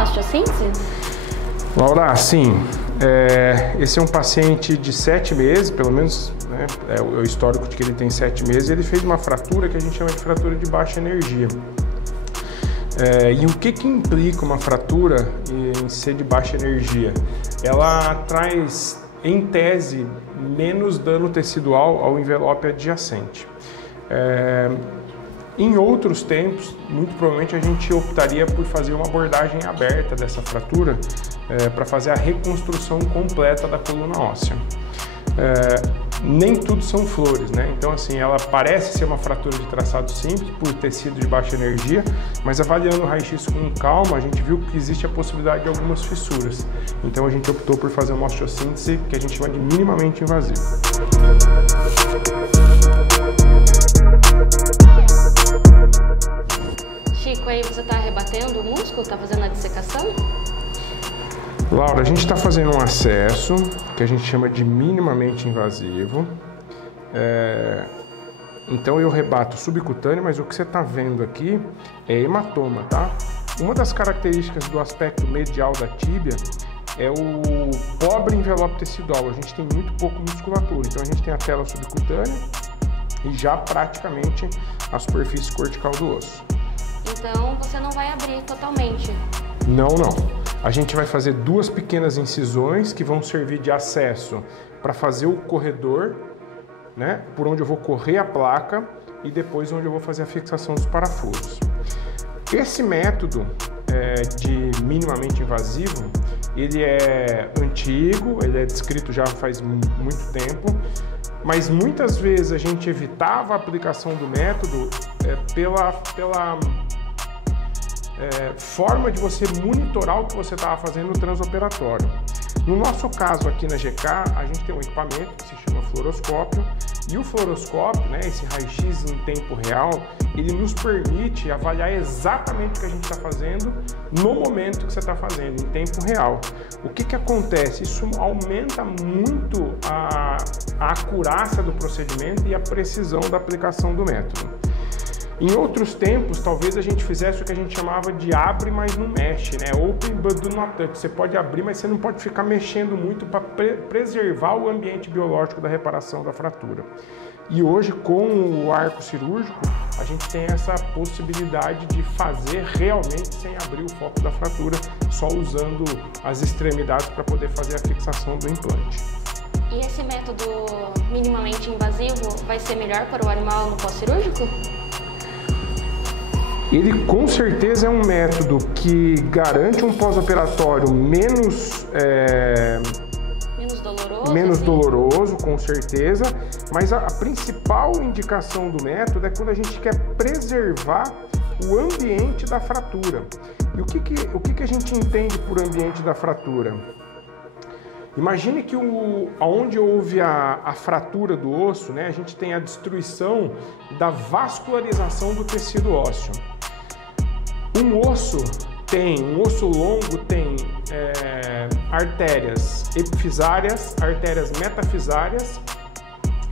a osteossíntese? Laura, sim. Esse é um paciente de 7 meses, pelo menos, né, é o histórico de que ele tem 7 meses, e ele fez uma fratura que a gente chama de fratura de baixa energia. E o que implica uma fratura em ser de baixa energia? Ela traz, em tese, menos dano tecidual ao envelope adjacente. Em outros tempos, muito provavelmente a gente optaria por fazer uma abordagem aberta dessa fratura para fazer a reconstrução completa da coluna óssea. Nem tudo são flores, né? Então, assim, ela parece ser uma fratura de traçado simples por tecido de baixa energia, mas avaliando o raio-x com calma, a gente viu que existe a possibilidade de algumas fissuras. Então, a gente optou por fazer uma osteossíntese que a gente chama de minimamente invasivo. Chico, aí você está rebatendo o músculo? Está fazendo a dissecação? Laura, a gente está fazendo um acesso que a gente chama de minimamente invasivo. Então eu rebato subcutâneo, mas o que você está vendo aqui é hematoma, tá? Uma das características do aspecto medial da tíbia é o pobre envelope tecidual. A gente tem muito pouco musculatura, então a gente tem a tela subcutânea e já praticamente a superfície cortical do osso. Então você não vai abrir totalmente? Não. A gente vai fazer 2 pequenas incisões que vão servir de acesso para fazer o corredor, né, por onde eu vou correr a placa e depois onde eu vou fazer a fixação dos parafusos. Esse método de minimamente invasivo, ele é antigo, ele é descrito já faz muito tempo, mas muitas vezes a gente evitava a aplicação do método pela forma de você monitorar o que você estava fazendo no transoperatório. No nosso caso aqui na GK, a gente tem um equipamento que se chama fluoroscópio, e o fluoroscópio, né, esse raio-x em tempo real, ele nos permite avaliar exatamente o que a gente está fazendo no momento que você está fazendo, em tempo real. O que acontece? Isso aumenta muito a acurácia do procedimento e a precisão da aplicação do método. Em outros tempos, talvez a gente fizesse o que a gente chamava de abre, mas não mexe, né? Open but do not touch. Você pode abrir, mas você não pode ficar mexendo muito para preservar o ambiente biológico da reparação da fratura. E hoje, com o arco cirúrgico, a gente tem essa possibilidade de fazer realmente sem abrir o foco da fratura, só usando as extremidades para poder fazer a fixação do implante. E esse método minimamente invasivo vai ser melhor para o animal no pós-cirúrgico? Ele com certeza é um método que garante um pós-operatório menos doloroso, com certeza, mas a principal indicação do método é quando a gente quer preservar o ambiente da fratura. E o que a gente entende por ambiente da fratura? Imagine que onde houve a fratura do osso, né, a gente tem a destruição da vascularização do tecido ósseo. Um osso longo tem artérias epifisárias, artérias metafisárias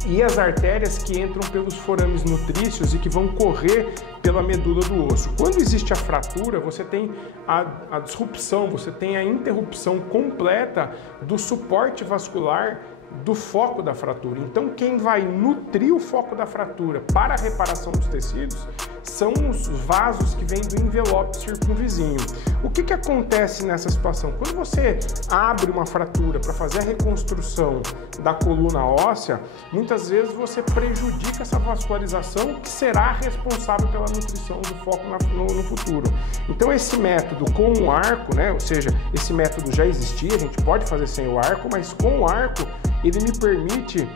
e as artérias que entram pelos forames nutríceos e que vão correr pela medula do osso. Quando existe a fratura, você tem a disrupção, você tem a interrupção completa do suporte vascular do foco da fratura. Então, quem vai nutrir o foco da fratura para a reparação dos tecidos são os vasos que vêm do envelope circunvizinho. O que acontece nessa situação? Quando você abre uma fratura para fazer a reconstrução da coluna óssea, muitas vezes você prejudica essa vascularização que será responsável pela nutrição do foco no futuro. Então, esse método com o arco, né, ou seja, esse método já existia, a gente pode fazer sem o arco, mas com o arco ele me permite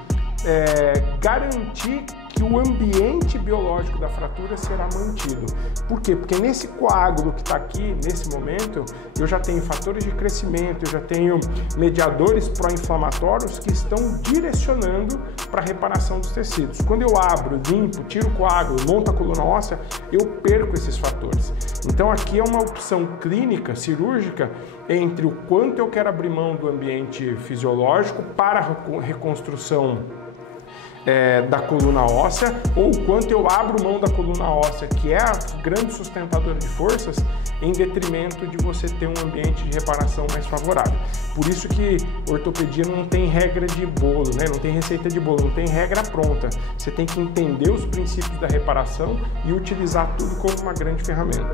garantir que o ambiente biológico da fratura será mantido. Por quê? Porque nesse coágulo que está aqui, nesse momento, eu já tenho fatores de crescimento, eu já tenho mediadores pró-inflamatórios que estão direcionando para a reparação dos tecidos. Quando eu abro, limpo, tiro o coágulo, monto a coluna óssea, eu perco esses fatores. Então aqui é uma opção clínica, cirúrgica, entre o quanto eu quero abrir mão do ambiente fisiológico para a reconstrução da coluna óssea, ou o quanto eu abro mão da coluna óssea, que é a grande sustentadora de forças, em detrimento de você ter um ambiente de reparação mais favorável. Por isso que ortopedia não tem regra de bolo, né? Não tem receita de bolo, não tem regra pronta. Você tem que entender os princípios da reparação e utilizar tudo como uma grande ferramenta.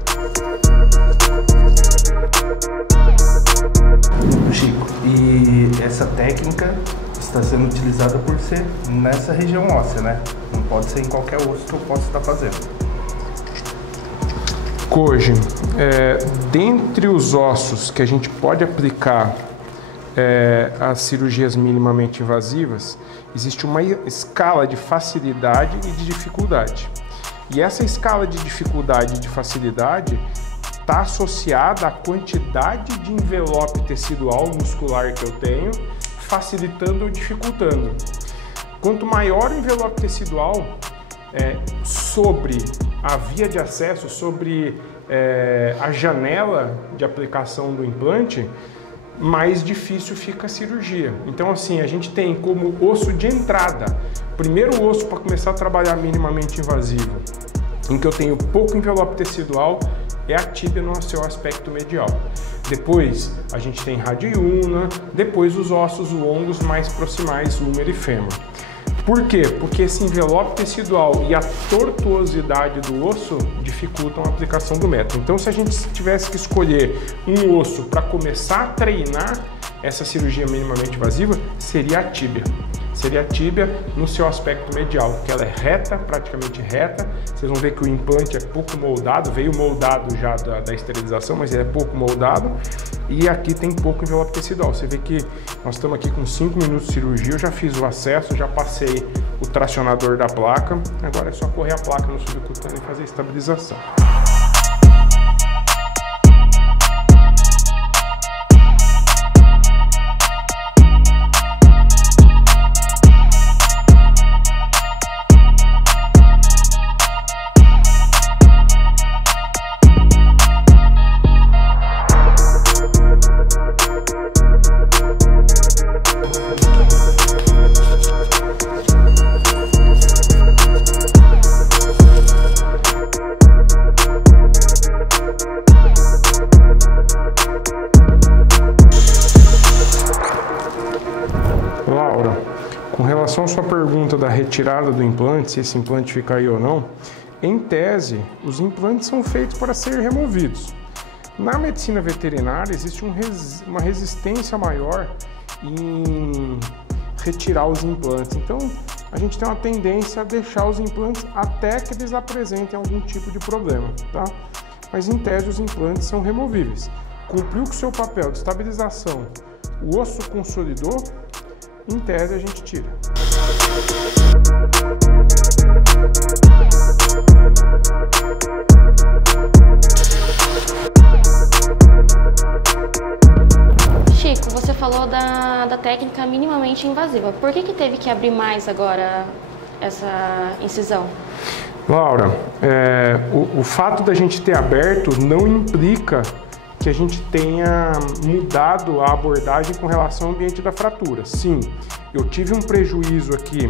Chico, e essa técnica está sendo utilizada por ser nessa região óssea, né? Não pode ser em qualquer osso que eu possa estar fazendo. Hoje, dentre os ossos que a gente pode aplicar as cirurgias minimamente invasivas, existe uma escala de facilidade e de dificuldade. E essa escala de dificuldade e de facilidade está associada à quantidade de envelope tecidual muscular que eu tenho, facilitando ou dificultando. Quanto maior o envelope tecidual sobre a via de acesso, sobre a janela de aplicação do implante, mais difícil fica a cirurgia. Então, assim, a gente tem como osso de entrada, primeiro osso para começar a trabalhar minimamente invasivo, em que eu tenho pouco envelope tecidual, é a tíbia no seu aspecto medial. Depois a gente tem rádio e ulna, depois os ossos longos mais proximais, húmero e fêmur. Por quê? Porque esse envelope tecidual e a tortuosidade do osso dificultam a aplicação do método. Então, se a gente tivesse que escolher um osso para começar a treinar essa cirurgia minimamente invasiva, seria a tíbia. Seria a tíbia no seu aspecto medial, que ela é reta, praticamente reta. Vocês vão ver que o implante é pouco moldado, veio moldado já da esterilização, mas ele é pouco moldado. E aqui tem pouco envelope tecidual. Você vê que nós estamos aqui com 5 minutos de cirurgia, eu já fiz o acesso, já passei o tracionador da placa. Agora é só correr a placa no subcutâneo e fazer a estabilização. Laura, com relação à sua pergunta da retirada do implante, se esse implante fica aí ou não, em tese, os implantes são feitos para ser removidos. Na medicina veterinária, existe uma resistência maior em retirar os implantes. Então, a gente tem uma tendência a deixar os implantes até que eles apresentem algum tipo de problema, tá? Mas, em tese, os implantes são removíveis. Cumpriu com o seu papel de estabilização, o osso consolidou, em tese a gente tira. Chico, você falou da técnica minimamente invasiva. Por que teve que abrir mais agora essa incisão? Laura, o fato da gente ter aberto não implica que a gente tenha mudado a abordagem com relação ao ambiente da fratura. Sim, eu tive um prejuízo aqui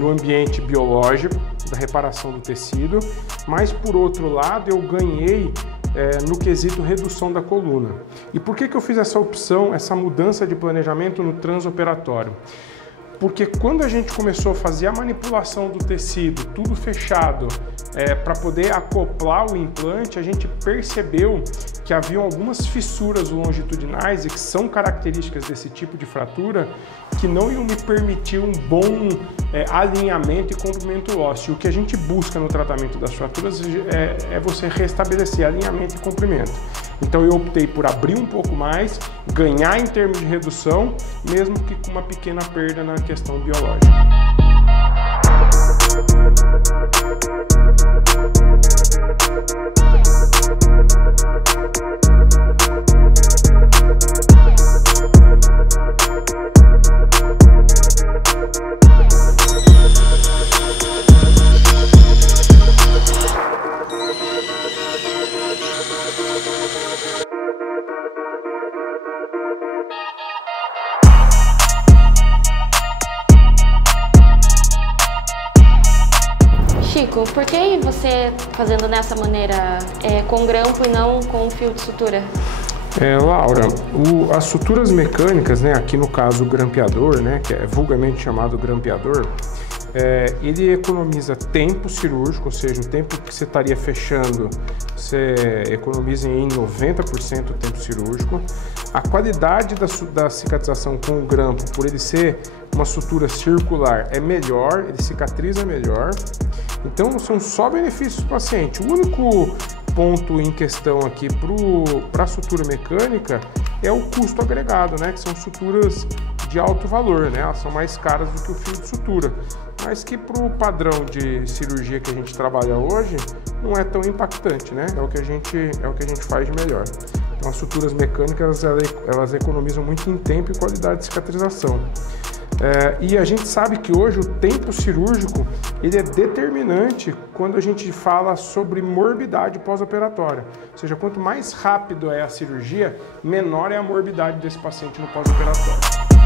no ambiente biológico, da reparação do tecido, mas por outro lado eu ganhei no quesito redução da coluna. E por que eu fiz essa opção, essa mudança de planejamento no transoperatório? Porque quando a gente começou a fazer a manipulação do tecido, tudo fechado, para poder acoplar o implante, a gente percebeu que haviam algumas fissuras longitudinais e que são características desse tipo de fratura que não iam me permitir um bom alinhamento e comprimento ósseo. O que a gente busca no tratamento das fraturas é você restabelecer alinhamento e comprimento. Então eu optei por abrir um pouco mais, ganhar em termos de redução, mesmo que com uma pequena perda na questão biológica. médico, por que você fazendo dessa maneira com grampo e não com fio de sutura? Laura, as suturas mecânicas, né, aqui no caso o grampeador, né, que é vulgarmente chamado grampeador, ele economiza tempo cirúrgico, ou seja, o tempo que você estaria fechando, você economiza em 90% o tempo cirúrgico. A qualidade da cicatrização com o grampo, por ele ser uma sutura circular, é melhor, ele cicatriza melhor. Então são só benefícios para o paciente. O único ponto em questão aqui para a sutura mecânica é o custo agregado, né? Que são suturas de alto valor, né? Elas são mais caras do que o fio de sutura, mas que para o padrão de cirurgia que a gente trabalha hoje não é tão impactante, né? É o que a gente faz de melhor. Então as suturas mecânicas elas economizam muito em tempo e qualidade de cicatrização. E a gente sabe que hoje o tempo cirúrgico ele é determinante quando a gente fala sobre morbidade pós-operatória. Ou seja, quanto mais rápido é a cirurgia, menor é a morbidade desse paciente no pós-operatório.